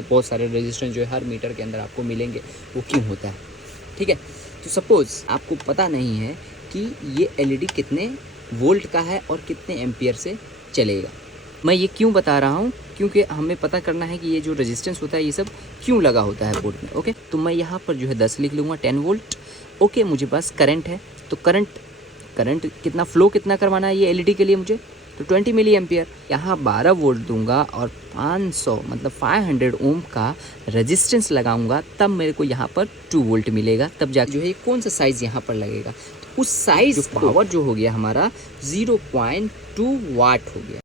बहुत सारे रेजिस्टेंस जो है हर मीटर के अंदर आपको मिलेंगे, वो क्यों होता है? ठीक है, तो सपोज़ आपको पता नहीं है कि ये एलईडी कितने वोल्ट का है और कितने एम्पियर से चलेगा। मैं ये क्यों बता रहा हूँ, क्योंकि हमें पता करना है कि ये जो रेजिस्टेंस होता है ये सब क्यों लगा होता है बोर्ड में। ओके, तो मैं यहाँ पर जो है 10 लिख लूँगा, 10 वोल्ट। ओके, मुझे पास करंट है, तो करंट कितना फ्लो कितना करवाना है ये एलईडी के लिए मुझे, तो 20 मिली एम्पियर। यहाँ 12 वोल्ट दूंगा और 500 मतलब 500 ओम का रेजिस्टेंस लगाऊंगा, तब मेरे को यहाँ पर 2 वोल्ट मिलेगा। तब जाके जो है कौन सा साइज़ यहाँ पर लगेगा, तो उस साइज़ जो पावर जो हो गया हमारा 0.2 वाट हो गया।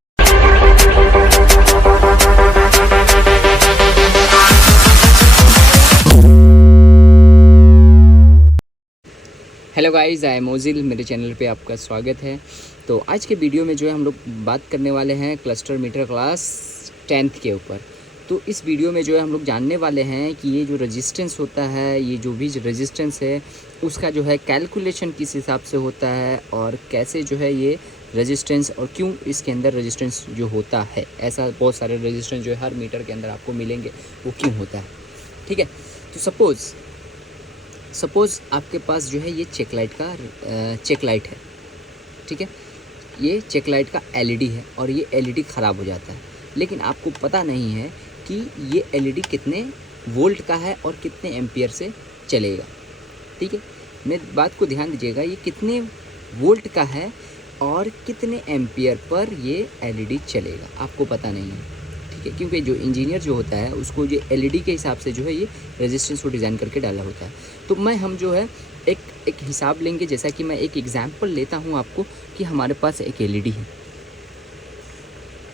हेलो गाइस, आई एम मोजिल, मेरे चैनल पे आपका स्वागत है। तो आज के वीडियो में जो है हम लोग बात करने वाले हैं क्लस्टर मीटर क्लास 10th के ऊपर। तो इस वीडियो में जो है हम लोग जानने वाले हैं कि ये जो रेजिस्टेंस होता है, ये जो भी रेजिस्टेंस है उसका जो है कैलकुलेशन किस हिसाब से होता है और कैसे जो है ये रेजिस्टेंस और क्यों इसके अंदर रेजिस्टेंस जो होता है, ऐसा बहुत सारे रेजिस्टेंस जो है हर मीटर के अंदर आपको मिलेंगे, वो क्यों होता है। ठीक है, तो सपोज़ आपके पास जो है ये चेक लाइट है। ठीक है, ये चेक लाइट का एलईडी है और ये एलईडी ख़राब हो जाता है, लेकिन आपको पता नहीं है कि ये एलईडी कितने वोल्ट का है और कितने एम्पियर से चलेगा। ठीक है, मेरी बात को ध्यान दीजिएगा, ये कितने वोल्ट का है और कितने एम्पियर पर ये एलईडी चलेगा, आपको पता नहीं है। ठीक है, क्योंकि जो इंजीनियर जो होता है उसको ये एलईडी के हिसाब से जो है ये रेजिस्टेंस को डिज़ाइन करके डाला होता है। तो हम जो है एक हिसाब लेंगे, जैसा कि मैं एक एग्जांपल लेता हूँ आपको कि हमारे पास एक एलईडी है।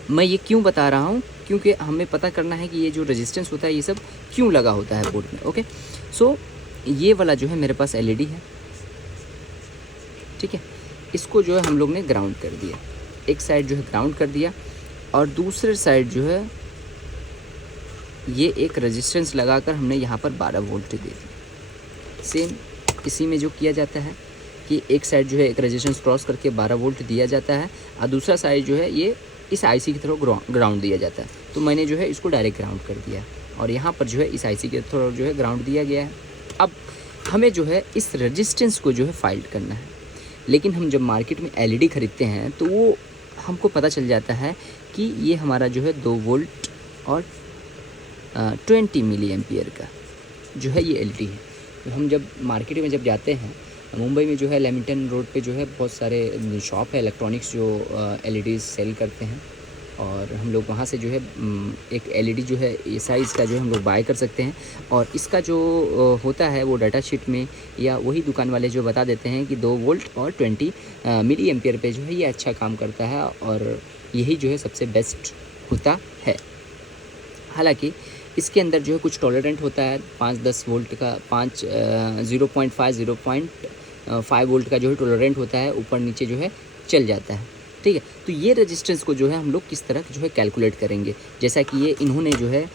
मैं ये क्यों बता रहा हूँ, क्योंकि हमें पता करना है कि ये जो रेजिस्टेंस होता है ये सब क्यों लगा होता है बोर्ड में। ओके, सो ये वाला जो है मेरे पास एलईडी है। ठीक है, इसको जो है हम लोग ने ग्राउंड कर दिया, एक साइड जो है ग्राउंड कर दिया और दूसरे साइड जो है ये एक रेजिस्टेंस लगाकर हमने यहाँ पर 12 वोल्ट दे दिया। सेम इसी में जो किया जाता है कि एक साइड जो है एक रेजिस्टेंस क्रॉस करके 12 वोल्ट दिया जाता है और दूसरा साइड जो है ये इस आईसी की तरफ ग्राउंड दिया जाता है। तो मैंने जो है इसको डायरेक्ट ग्राउंड कर दिया और यहाँ पर जो है इस आईसी की तरफ जो है ग्राउंड दिया गया है। अब हमें जो है इस रेजिस्टेंस को जो है फाइंड करना है, लेकिन हम जब मार्केट में एलईडी ख़रीदते हैं तो वो हमको पता चल जाता है कि ये हमारा जो है 2 वोल्ट और 20 मिली एम्पियर का जो है ये एलईडी है। तो हम जब मार्केट में जब जाते हैं, मुंबई में जो है लेमिंगटन रोड पे जो है बहुत सारे शॉप है इलेक्ट्रॉनिक्स जो एलईडी सेल करते हैं और हम लोग वहाँ से जो है एक एलईडी जो है ये साइज़ का जो है हम लोग बाय कर सकते हैं। और इसका जो होता है वो डाटा शीट में या वही दुकान वाले जो बता देते हैं कि 2 वोल्ट और 20 मिली एम्पियर पे जो है ये अच्छा काम करता है और यही जो है सबसे बेस्ट होता है। हालांकि इसके अंदर जो है कुछ टॉलरेंट होता है, 5-10 वोल्ट का 0.5 वोल्ट का जो है टॉलरेंट होता है, ऊपर नीचे जो है चल जाता है। ठीक है, तो ये रेजिस्टेंस को जो है हम लोग किस तरह जो है कैलकुलेट करेंगे, जैसा कि ये इन्होंने जो है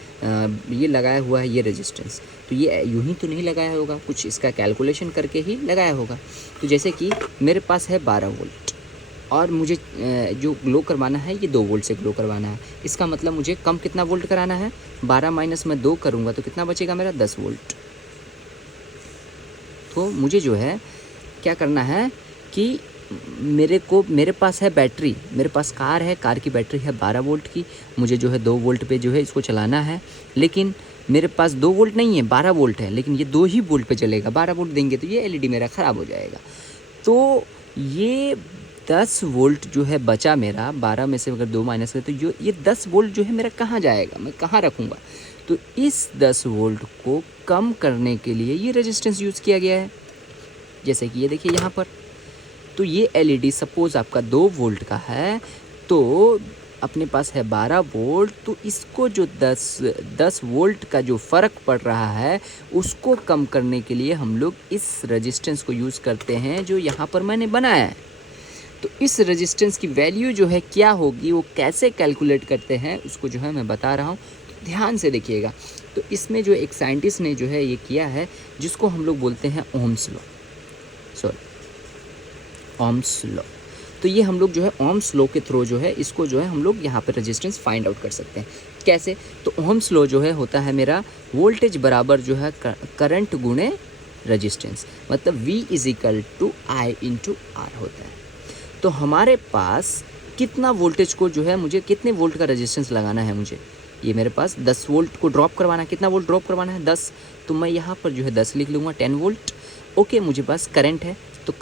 ये लगाया हुआ है ये रेजिस्टेंस, तो ये यूं ही तो नहीं लगाया होगा, कुछ इसका कैलकुलेशन करके ही लगाया होगा। तो जैसे कि मेरे पास है 12 वोल्ट और मुझे जो ग्लो करवाना है ये 2 वोल्ट से ग्लो करवाना है। इसका मतलब मुझे कम कितना वोल्ट कराना है, 12 माइनस मैं 2 करूँगा तो कितना बचेगा मेरा 10 वोल्ट। तो मुझे जो है क्या करना है कि मेरे पास है बैटरी, मेरे पास कार है, कार की बैटरी है 12 वोल्ट की, मुझे जो है 2 वोल्ट पे जो है इसको चलाना है। लेकिन मेरे पास 2 वोल्ट नहीं है, 12 वोल्ट है, लेकिन ये 2 ही वोल्ट पे चलेगा। 12 वोल्ट देंगे तो ये एलईडी मेरा ख़राब हो जाएगा। तो ये 10 वोल्ट जो है बचा मेरा, 12 में से अगर 2 माइनस करें तो ये 10 वोल्ट जो है मेरा कहाँ जाएगा, मैं कहाँ रखूँगा। तो इस 10 वोल्ट को कम करने के लिए ये रेजिस्टेंस यूज़ किया गया है, जैसे कि ये देखिए यहाँ पर। तो ये एलईडी सपोज़ आपका 2 वोल्ट का है, तो अपने पास है 12 वोल्ट, तो इसको जो 10 वोल्ट का जो फ़र्क पड़ रहा है उसको कम करने के लिए हम लोग इस रेजिस्टेंस को यूज़ करते हैं जो यहाँ पर मैंने बनाया है। तो इस रेजिस्टेंस की वैल्यू जो है क्या होगी, वो कैसे कैलकुलेट करते हैं उसको जो है मैं बता रहा हूँ, तो ध्यान से देखिएगा। तो इसमें जो एक साइंटिस्ट ने जो है ये किया है जिसको हम लोग बोलते हैं ओम्स लॉ। तो ये हम लोग जो है ओम्स लॉ के थ्रू जो है इसको जो है हम लोग यहाँ पर रेजिस्टेंस फाइंड आउट कर सकते हैं। कैसे? तो ओहम्स लॉ जो है होता है मेरा वोल्टेज बराबर जो है करंट गुणे रजिस्टेंस, मतलब V is equal to I into R होता है। तो हमारे पास कितना वोल्टेज को जो है मुझे कितने वोल्ट का रजिस्टेंस लगाना है, मुझे ये मेरे पास 10 वोल्ट को ड्रॉप करवाना है। कितना वोल्ट ड्रॉप करवाना है? 10। तो मैं यहाँ पर जो है 10 लिख लूँगा, 10 वोल्ट। ओके, मुझे पास करंट है, तो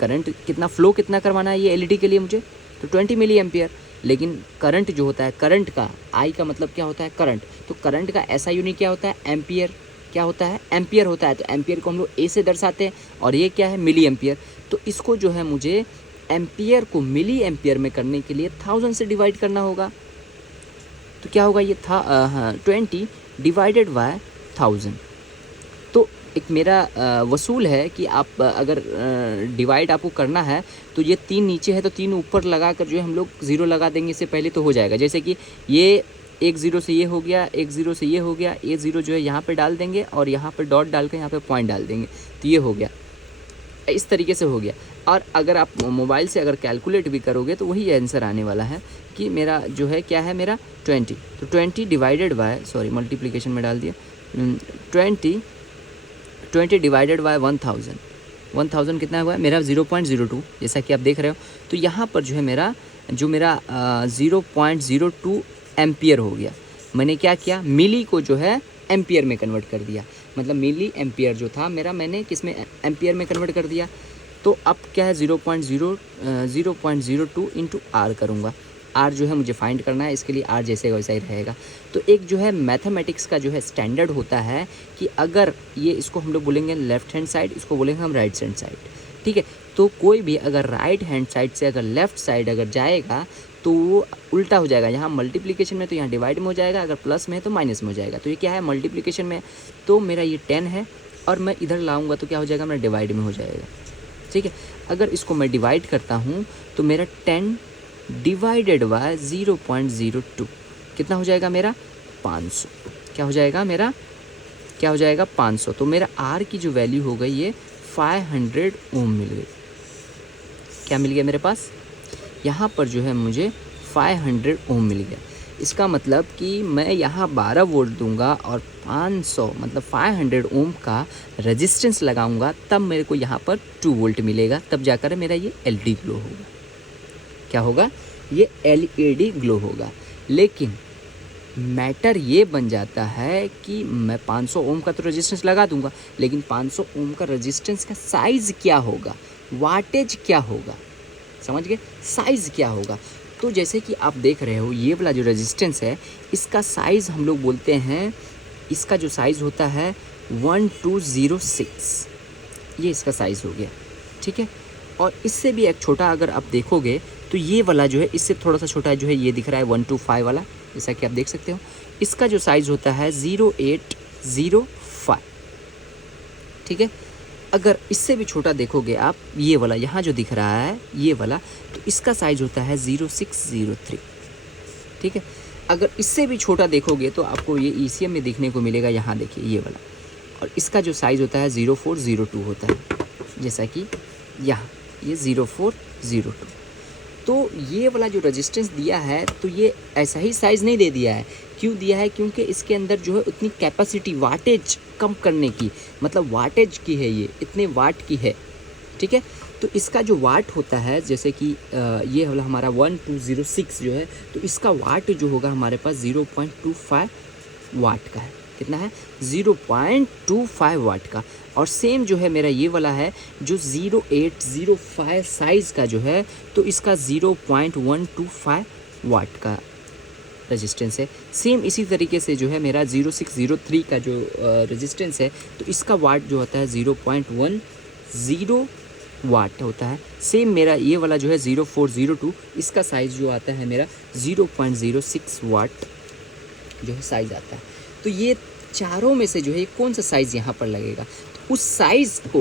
करंट कितना फ्लो कितना करवाना है ये एलईडी के लिए मुझे, तो 20 मिली एम्पियर। लेकिन करंट जो होता है, करंट का आई का मतलब क्या होता है? करंट। तो करंट का ऐसा यूनिट क्या होता है? एम्पियर। क्या होता है? एम्पियर होता है। तो एम्पियर को हम लोग ए से दर्शाते हैं, और ये क्या है? Milliampere. तो इसको जो है मुझे एम्पियर को मिली एम्पियर में करने के लिए 1000 से डिवाइड करना होगा। तो क्या होगा? ये था 20 डिवाइडेड बाय 1000। तो एक मेरा वसूल है कि आप अगर डिवाइड आपको करना है तो ये 3 नीचे है तो 3 ऊपर लगा कर जो है हम लोग 0 लगा देंगे, इससे पहले तो हो जाएगा। जैसे कि ये 1 0 से ये हो गया, 1 0 से ये हो गया, ये 0 जो है यहाँ पे डाल देंगे और यहाँ पे डॉट डाल कर यहाँ पे पॉइंट डाल देंगे, तो ये हो गया। इस तरीके से हो गया। और अगर आप मोबाइल से अगर कैलकुलेट भी करोगे तो वही आंसर आने वाला है कि मेरा जो है क्या है, मेरा 20। तो 20 डिवाइडेड बाय, सॉरी मल्टीप्लिकेशन में डाल दिया, 20 डिवाइडेड बाय 1000 कितना हुआ है मेरा? 0.02, जैसा कि आप देख रहे हो। तो यहाँ पर जो है मेरा 0.02 एम्पियर हो गया। मैंने क्या किया? मिली को जो है एम्पियर में कन्वर्ट कर दिया, मतलब मिली एम्पियर जो था मेरा मैंने किस में? एम्पियर में कन्वर्ट कर दिया। तो अब क्या है? 0.02 इंटू आर करूँगा। आर जो है मुझे फाइंड करना है, इसके लिए आर जैसे वैसा ही रहेगा। तो एक जो है मैथमेटिक्स का जो है स्टैंडर्ड होता है कि अगर ये इसको हम लोग बोलेंगे लेफ्ट हैंड साइड, इसको बोलेंगे हम राइट हैंड साइड, ठीक है। तो कोई भी अगर राइट हैंड साइड से अगर लेफ़्ट साइड अगर जाएगा तो वो उल्टा हो जाएगा। यहाँ मल्टीप्लिकेशन में तो यहाँ डिवाइड में हो जाएगा, अगर प्लस में है तो माइनस में हो जाएगा। तो ये क्या है? मल्टीप्लिकेशन में। तो मेरा ये 10 है और मैं इधर लाऊंगा तो क्या हो जाएगा? मेरा डिवाइड में हो जाएगा, ठीक है। अगर इसको मैं डिवाइड करता हूँ तो मेरा 10 डिवाइडेड बाय 0.02 कितना हो जाएगा मेरा? 500। क्या हो जाएगा मेरा? क्या हो जाएगा? 500। तो मेरा आर की जो वैल्यू हो गई ये 500 ओम मिल गई। क्या मिल गया मेरे पास? यहाँ पर जो है मुझे 500 ओम मिल गया। इसका मतलब कि मैं यहाँ 12 वोल्ट दूंगा और 500 मतलब 500 ओम का रेजिस्टेंस लगाऊंगा, तब मेरे को यहाँ पर 2 वोल्ट मिलेगा, तब जाकर मेरा ये एलईडी ग्लो होगा। क्या होगा? ये एलईडी ग्लो होगा। लेकिन मैटर ये बन जाता है कि मैं 500 ओम का तो रेजिस्टेंस लगा दूंगा, लेकिन 500 ओम का रेजिस्टेंस का साइज़ क्या होगा? वाटेज क्या होगा? समझ गए? साइज़ क्या होगा? तो जैसे कि आप देख रहे हो ये वाला जो रेजिस्टेंस है, इसका साइज़ हम लोग बोलते हैं, इसका जो साइज़ होता है 1206, ये इसका साइज़ हो गया, ठीक है। और इससे भी एक छोटा अगर आप देखोगे तो ये वाला जो है इससे थोड़ा सा छोटा जो है, ये दिख रहा है 125 वाला, जैसा कि आप देख सकते हो। इसका जो साइज़ होता है 0805, ठीक है। अगर इससे भी छोटा देखोगे आप, ये वाला यहाँ जो दिख रहा है ये वाला, तो इसका साइज़ होता है 0603, ठीक है। अगर इससे भी छोटा देखोगे तो आपको ये ECM में देखने को मिलेगा, यहाँ देखिए ये वाला, और इसका जो साइज़ होता है 0402 होता है, जैसा कि यहाँ ये 0402। तो ये वाला जो रेजिस्टेंस दिया है तो ये ऐसा ही साइज़ नहीं दे दिया है। क्यों दिया है? क्योंकि इसके अंदर जो है उतनी कैपेसिटी वाटेज कम करने की, मतलब वाटेज की है, ये इतने वाट की है, ठीक है। तो इसका जो वाट होता है, जैसे कि ये वाला हमारा 1206 जो है, तो इसका वाट जो होगा हमारे पास 0.25 वाट का है। कितना है? 0.25 वाट का। और सेम जो है मेरा ये वाला है जो 0805 साइज़ का जो है, तो इसका 0.125 वाट का रेजिस्टेंस है। सेम इसी तरीके से जो है मेरा 0603 का जो रेजिस्टेंस है, तो इसका वाट जो होता है 0.10 वाट होता है। सेम मेरा ये वाला जो है 0402, इसका साइज़ जो आता है मेरा 0.06 वाट जो है साइज़ आता है। तो ये चारों में से जो है कौन सा साइज़ यहाँ पर लगेगा? तो उस साइज़ को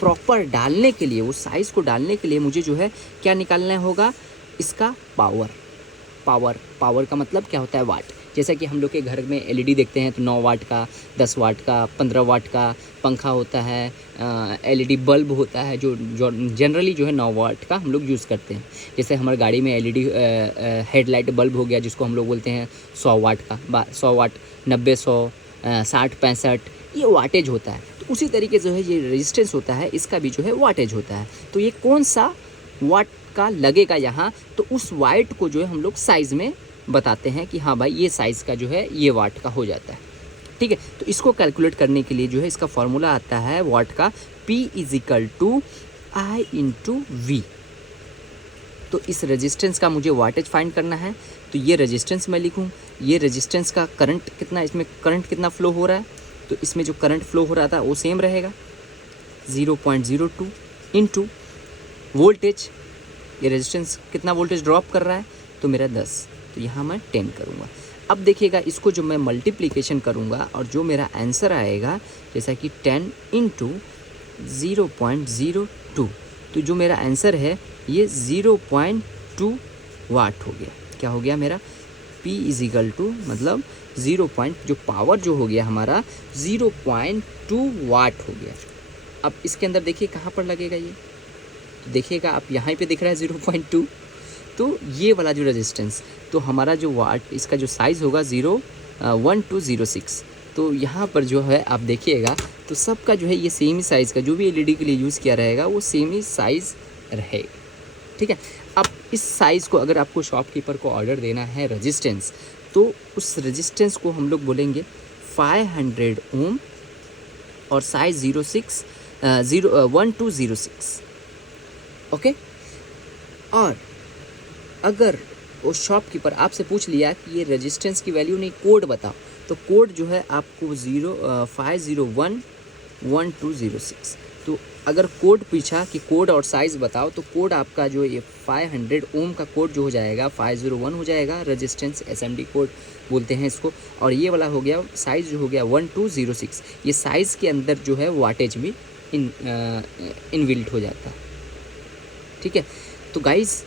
प्रॉपर डालने के लिए, उस साइज़ को डालने के लिए मुझे जो है क्या निकालना होगा? इसका पावर का मतलब क्या होता है? वाट। जैसा कि हम लोग के घर में एलईडी देखते हैं तो 9 वाट का, 10 वाट का, 15 वाट का पंखा होता है, एलईडी बल्ब होता है जो जनरली जो है 9 वाट का हम लोग यूज़ करते हैं। जैसे हमारी गाड़ी में एलईडी हेडलाइट बल्ब हो गया जिसको हम लोग बोलते हैं 100 वाट का, 100 वाट, 90, 100, 60, 65, ये वाटेज होता है। तो उसी तरीके से जो है ये रेजिस्टेंस होता है, इसका भी जो है वाटेज होता है। तो ये कौन सा वाट का लगेगा यहाँ, तो उस वाट को जो है हम लोग साइज़ में बताते हैं कि हाँ भाई ये साइज़ का जो है ये वाट का हो जाता है। ठीक है, तो इसको कैलकुलेट करने के लिए जो है इसका फॉर्मूला आता है वाट का, P = I × V। तो इस रेजिस्टेंस का मुझे वाटेज फाइंड करना है, तो ये रेजिस्टेंस मैं लिखूँ, ये रेजिस्टेंस का करंट कितना, इसमें करंट कितना फ्लो हो रहा है, तो इसमें जो करंट फ्लो हो रहा था वो सेम रहेगा 0.02 इंटू वोल्टेज, ये रेजिस्टेंस कितना वोल्टेज ड्रॉप कर रहा है, तो मेरा 10, तो यहाँ मैं 10 करूँगा। अब देखिएगा इसको जो मैं मल्टीप्लिकेशन करूँगा और जो मेरा आंसर आएगा जैसा कि 10 × 0.02, तो जो मेरा आंसर है ये 0.2 वाट हो गया। क्या हो गया मेरा, P = मतलब 0. जो पावर जो हो गया हमारा 0.2 वाट हो गया। अब इसके अंदर देखिए कहाँ पर लगेगा ये, तो देखिएगा आप यहाँ पे दिख रहा है 0.2, तो ये वाला जो रेजिस्टेंस, तो हमारा जो वाट इसका जो साइज़ होगा 0.1206, तो यहाँ पर जो है आप देखिएगा तो सबका जो है ये सेम ही साइज़ का, जो भी एलईडी के लिए यूज़ किया रहेगा वो सेम ही साइज़ रहेगा। ठीक है, अब इस साइज़ को अगर आपको शॉपकीपर को ऑर्डर देना है रेजिस्टेंस, तो उस रेजिस्टेंस को हम लोग बोलेंगे 500 ओम और साइज़ 1206। ओके, और अगर वो शॉपकीपर आपसे पूछ लिया कि ये रेजिस्टेंस की वैल्यू नहीं कोड बताओ, तो कोड जो है आपको 5011206। तो अगर कोड पूछा कि कोड और साइज़ बताओ, तो कोड आपका जो ये 500 ओम का कोड जो हो जाएगा 501 हो जाएगा, रेजिस्टेंस SMD कोड बोलते हैं इसको, और ये वाला हो गया साइज़ जो हो गया 1206। ये साइज़ के अंदर जो है वाटेज भी इनबिल्ट हो जाता है। ठीक है, तो गाइज़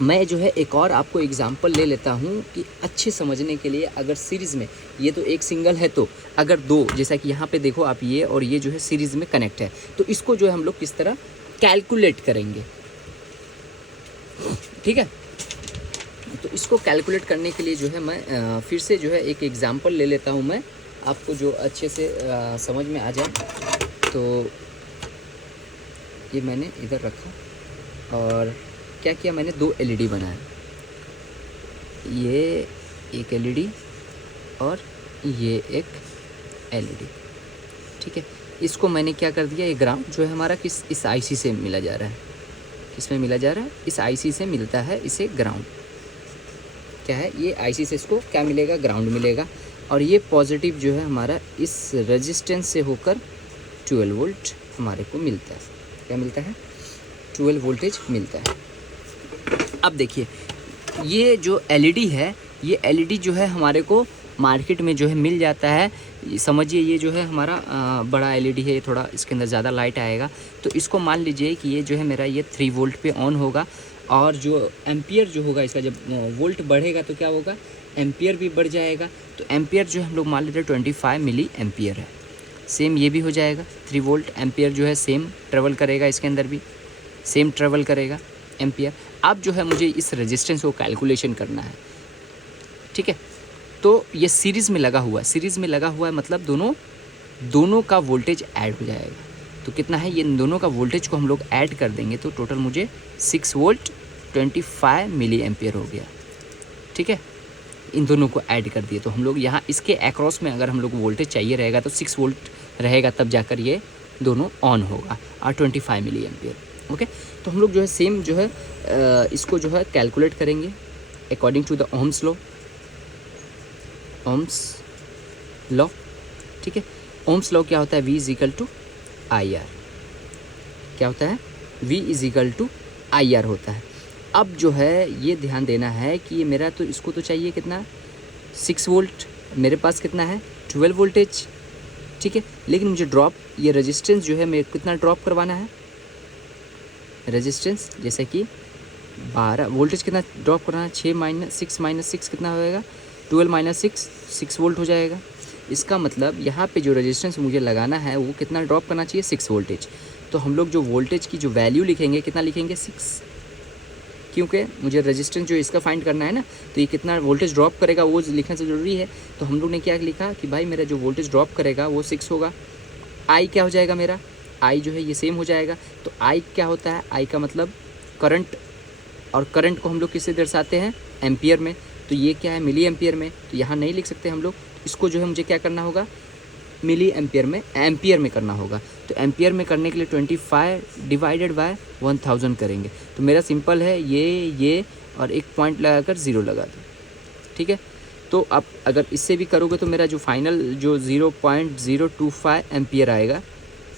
मैं जो है एक और आपको एग्जांपल ले लेता हूँ कि अच्छे समझने के लिए। अगर सीरीज़ में, ये तो एक सिंगल है, तो अगर दो, जैसा कि यहाँ पे देखो आप, ये और ये जो है सीरीज़ में कनेक्ट है, तो इसको जो है हम लोग किस तरह कैलकुलेट करेंगे। ठीक है, तो इसको कैलकुलेट करने के लिए जो है मैं फिर से जो है एक एग्ज़ाम्पल ले लेता हूँ मैं, आपको जो अच्छे से समझ में आ जाए। तो ये मैंने इधर रखा और क्या किया, मैंने 2 एलईडी बनाए, ये एक एलईडी और ये एक एलईडी। ठीक है, इसको मैंने क्या कर दिया, ये ग्राउंड जो है हमारा इस आईसी से मिला जा रहा है, किस में मिला जा रहा है, इस आईसी से मिलता है इसे ग्राउंड। क्या है, ये आईसी से इसको क्या मिलेगा, ग्राउंड मिलेगा। और ये पॉजिटिव जो है हमारा इस रेजिस्टेंस से होकर 12 वोल्ट हमारे को मिलता है। क्या मिलता है, 12 वोल्टेज मिलता है। अब देखिए ये जो एलईडी है, ये एलईडी जो है हमारे को मार्केट में जो है मिल जाता है। समझिए ये जो है हमारा बड़ा एलईडी है, ये थोड़ा इसके अंदर ज़्यादा लाइट आएगा। तो इसको मान लीजिए कि ये जो है मेरा ये 3 वोल्ट पे ऑन होगा, और जो एम्पियर जो होगा इसका, जब वोल्ट बढ़ेगा तो क्या होगा, एम्पियर भी बढ़ जाएगा। तो एम्पियर जो हम लोग मान लेते हैं 25 मिली एम्पियर है। सेम ये भी हो जाएगा, 3 वोल्ट एम्पियर जो है सेम ट्रेवल करेगा, इसके अंदर भी सेम ट्रेवल करेगा एम्पियर। अब जो है मुझे इस रेजिस्टेंस को कैलकुलेशन करना है। ठीक है, तो ये सीरीज़ में लगा हुआ है, सीरीज़ में लगा हुआ है मतलब दोनों का वोल्टेज ऐड हो जाएगा। तो कितना है, ये दोनों का वोल्टेज को हम लोग ऐड कर देंगे तो टोटल मुझे 6 वोल्ट 25 मिली एम्पियर हो गया। ठीक है, इन दोनों को ऐड कर दिए तो हम लोग यहाँ इसके अक्रॉस में अगर हम लोग को वोल्टेज चाहिए रहेगा तो 6 वोल्ट रहेगा, तब जाकर ये दोनों ऑन होगा, और 25 मिली एम्पियर। ओके, तो हम लोग जो है सेम जो है इसको जो है कैलकुलेट करेंगे according to the Ohm's law. ठीक है, ओम्स लॉ क्या होता है, V = IR। क्या होता है, V = IR होता है। अब जो है ये ध्यान देना है कि ये मेरा, तो इसको तो चाहिए कितना, 6 वोल्ट, मेरे पास कितना है 12 वोल्टेज। ठीक है, लेकिन मुझे ड्रॉप, ये रेजिस्टेंस जो है मेरे कितना ड्रॉप करवाना है, रेजिस्टेंस जैसे कि 12 वोल्टेज कितना ड्रॉप करना है, 6 - 6 - 6 कितना होएगा, 12 माइनस 6 वोल्ट हो जाएगा। इसका मतलब यहाँ पे जो रेजिस्टेंस मुझे लगाना है वो कितना ड्रॉप करना चाहिए, 6 वोल्टेज। तो हम लोग जो वोल्टेज की जो वैल्यू लिखेंगे कितना लिखेंगे, 6, क्योंकि मुझे रेजिस्टेंस जो इसका फाइंड करना है ना, तो ये कितना वोल्टेज ड्रॉप करेगा वो लिखना से ज़रूरी है। तो हम लोग ने क्या लिखा कि भाई मेरा जो वोल्टेज ड्रॉप करेगा वो 6 होगा। आई क्या हो जाएगा मेरा, आई जो है ये सेम हो जाएगा। तो आई क्या होता है, आई का मतलब करंट, और करंट को हम लोग किससे दर्शाते हैं, एम्पियर में। तो ये क्या है, मिली एम्पियर में। तो यहाँ नहीं लिख सकते हम लोग, इसको जो है मुझे क्या करना होगा, मिली एम्पियर में, एम्पियर में करना होगा। तो एम्पियर में करने के लिए 25 डिवाइडेड बाय 1000 करेंगे। तो मेरा सिंपल है ये और एक पॉइंट लगाकर 0 लगा दो, ठीक है। तो अब अगर इससे भी करोगे तो मेरा जो फाइनल जो 0.025 एम्पियर आएगा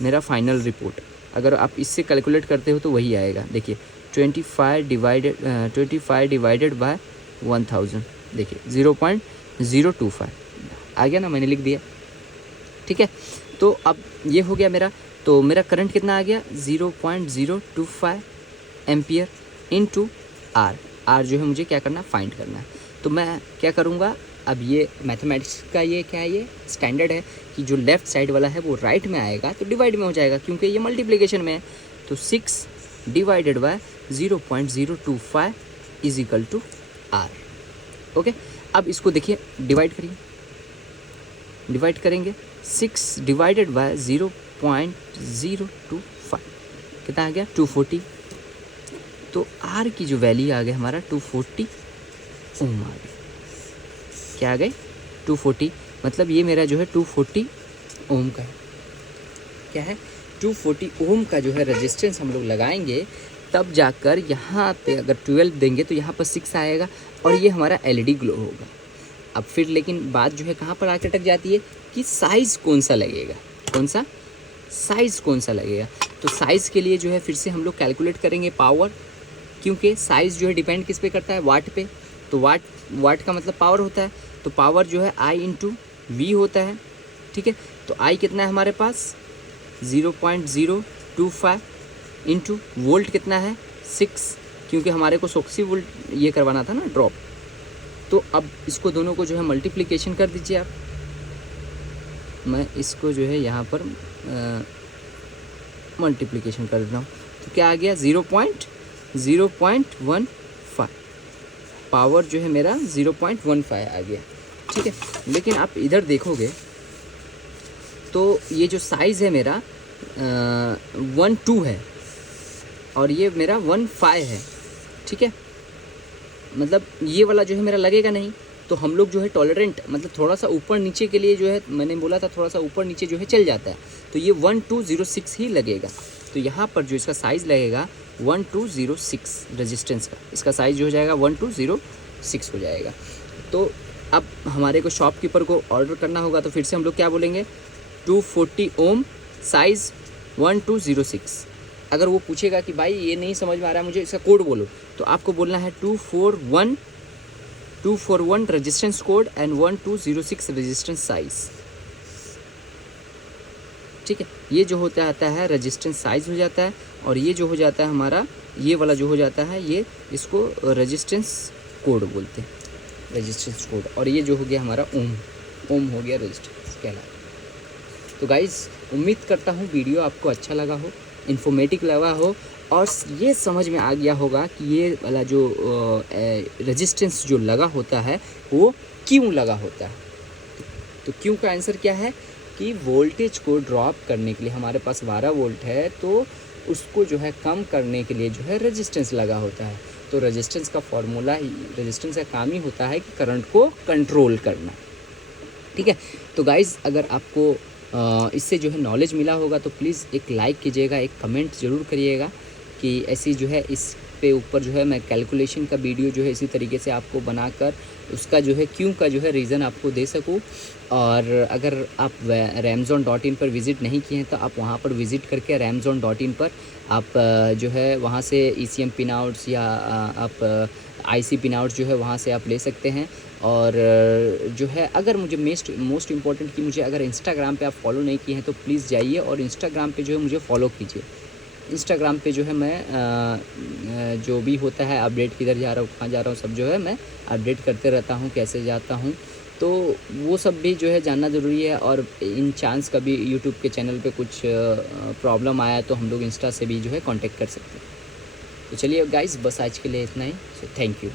मेरा फाइनल रिपोर्ट। अगर आप इससे कैलकुलेट करते हो तो वही आएगा। देखिए 25 डिवाइडेड बाय 1000, देखिए 0.025 आ गया ना, मैंने लिख दिया, ठीक है। तो अब ये हो गया मेरा, तो मेरा करंट कितना आ गया, 0.025 एम्पियर इनटू आर। आर जो है मुझे क्या करना, फाइंड करना है। तो मैं क्या करूँगा, अब ये मैथमेटिक्स का ये क्या है, ये स्टैंडर्ड है कि जो लेफ़्ट साइड वाला है वो राइट में आएगा तो डिवाइड में हो जाएगा, क्योंकि ये मल्टीप्लिकेशन में है। तो 6 divided by 0.025 is equal to R. Okay, अब इसको देखिए डिवाइड करिए, डिवाइड करेंगे 6 डिवाइडेड बाय 0.025 कितना आ गया, 240। तो आर की जो वैल्यू आ गया हमारा 240 ओम आ गया। क्या आ गई, 240, मतलब ये मेरा जो है 240 ओम का है। क्या है, 240 ओम का जो है रेजिस्टेंस हम लोग लगाएंगे, तब जाकर यहाँ पे अगर 12 देंगे तो यहाँ पर 6 आएगा और ये हमारा एलईडी ग्लो होगा। अब फिर लेकिन बात जो है कहाँ पर आके अटक जाती है कि साइज़ कौन सा लगेगा, कौन सा साइज़ कौन सा लगेगा। तो साइज़ के लिए जो है फिर से हम लोग कैलकुलेट करेंगे पावर, क्योंकि साइज़ जो है डिपेंड किस पे करता है, वाट पे। तो वाट का मतलब पावर होता है, तो पावर जो है आई इंटू वी होता है, ठीक है। तो आई कितना है हमारे पास, 0.025 इंटू वोल्ट कितना है, 6, क्योंकि हमारे को 180 वोल्ट ये करवाना था ना ड्रॉप। तो अब इसको दोनों को जो है मल्टीप्लिकेशन कर दीजिए आप। मैं इसको जो है यहाँ पर मल्टीप्लिकेशन कर देता हूँ। तो क्या आ गया, 0.015 पावर जो है मेरा 0.15 आ गया, ठीक है। लेकिन आप इधर देखोगे तो ये जो साइज़ है मेरा 1.2 है और ये मेरा 1.5 है, ठीक है। मतलब ये वाला जो है मेरा लगेगा नहीं। तो हम लोग जो है टॉलरेंट, मतलब थोड़ा सा ऊपर नीचे के लिए जो है, मैंने बोला था थोड़ा सा ऊपर नीचे जो है चल जाता है। तो ये 1206 ही लगेगा। तो यहाँ पर जो इसका साइज़ लगेगा 1206 रेजिस्टेंस का, इसका साइज़ जो हो जाएगा 1206 हो जाएगा। तो अब हमारे को शॉपकीपर को ऑर्डर करना होगा, तो फिर से हम लोग क्या बोलेंगे, 240 ओम साइज़ 1206। अगर वो पूछेगा कि भाई ये नहीं समझ में आ रहा है मुझे, इसका कोड बोलो, तो आपको बोलना है 241 resistance code and 1206 resistance size, ठीक है। ये जो होता आता है रेजिस्टेंस साइज़ हो जाता है, और ये जो हो जाता है हमारा, ये वाला जो हो जाता है, ये इसको रेजिस्टेंस कोड बोलते हैं, रेजिस्टेंस कोड। और ये जो हो गया हमारा ओम हो गया रेजिस्टेंस कहलाता है। तो गाइज़ उम्मीद करता हूँ वीडियो आपको अच्छा लगा हो, इन्फॉर्मेटिव लगा हो, और ये समझ में आ गया होगा कि ये वाला जो रेजिस्टेंस जो लगा होता है वो क्यों लगा होता है। तो क्यों का आंसर क्या है कि वोल्टेज को ड्रॉप करने के लिए, हमारे पास 12 वोल्ट है तो उसको जो है कम करने के लिए जो है रेजिस्टेंस लगा होता है। तो रेजिस्टेंस का फॉर्मूला ही, रेजिस्टेंस का काम ही होता है कि करंट को कंट्रोल करना, ठीक है। तो गाइज़ अगर आपको इससे जो है नॉलेज मिला होगा तो प्लीज़ एक लाइक कीजिएगा, एक कमेंट ज़रूर करिएगा कि ऐसी जो है इस पे ऊपर जो है मैं कैलकुलेशन का वीडियो जो है इसी तरीके से आपको बनाकर उसका जो है क्यों का जो है रीज़न आपको दे सकूं। और अगर आप ramzon.in पर विज़िट नहीं किए हैं तो आप वहां पर विज़िट करके ramzon.in पर आप जो है वहां से ECM पिन आउट्स या आप IC पिन आउट्स जो है वहां से आप ले सकते हैं। और जो है अगर मुझे मोस्ट इम्पॉर्टेंट कि मुझे अगर इंस्टाग्राम पे आप फॉलो नहीं किए हैं तो प्लीज़ जाइए और इंस्टाग्राम पे जो है मुझे फॉलो कीजिए, इंस्टाग्राम पे जो है मैं जो भी होता है अपडेट, किधर जा रहा हूँ, कहाँ जा रहा हूँ, सब जो है मैं अपडेट करते रहता हूँ, कैसे जाता हूँ, तो वो सब भी जो है जानना ज़रूरी है। और इन चांस कभी यूट्यूब के चैनल पे कुछ प्रॉब्लम आया तो हम लोग इंस्टा से भी जो है कांटेक्ट कर सकते हैं। तो चलिए गाइस, बस आज के लिए इतना ही। So thank you.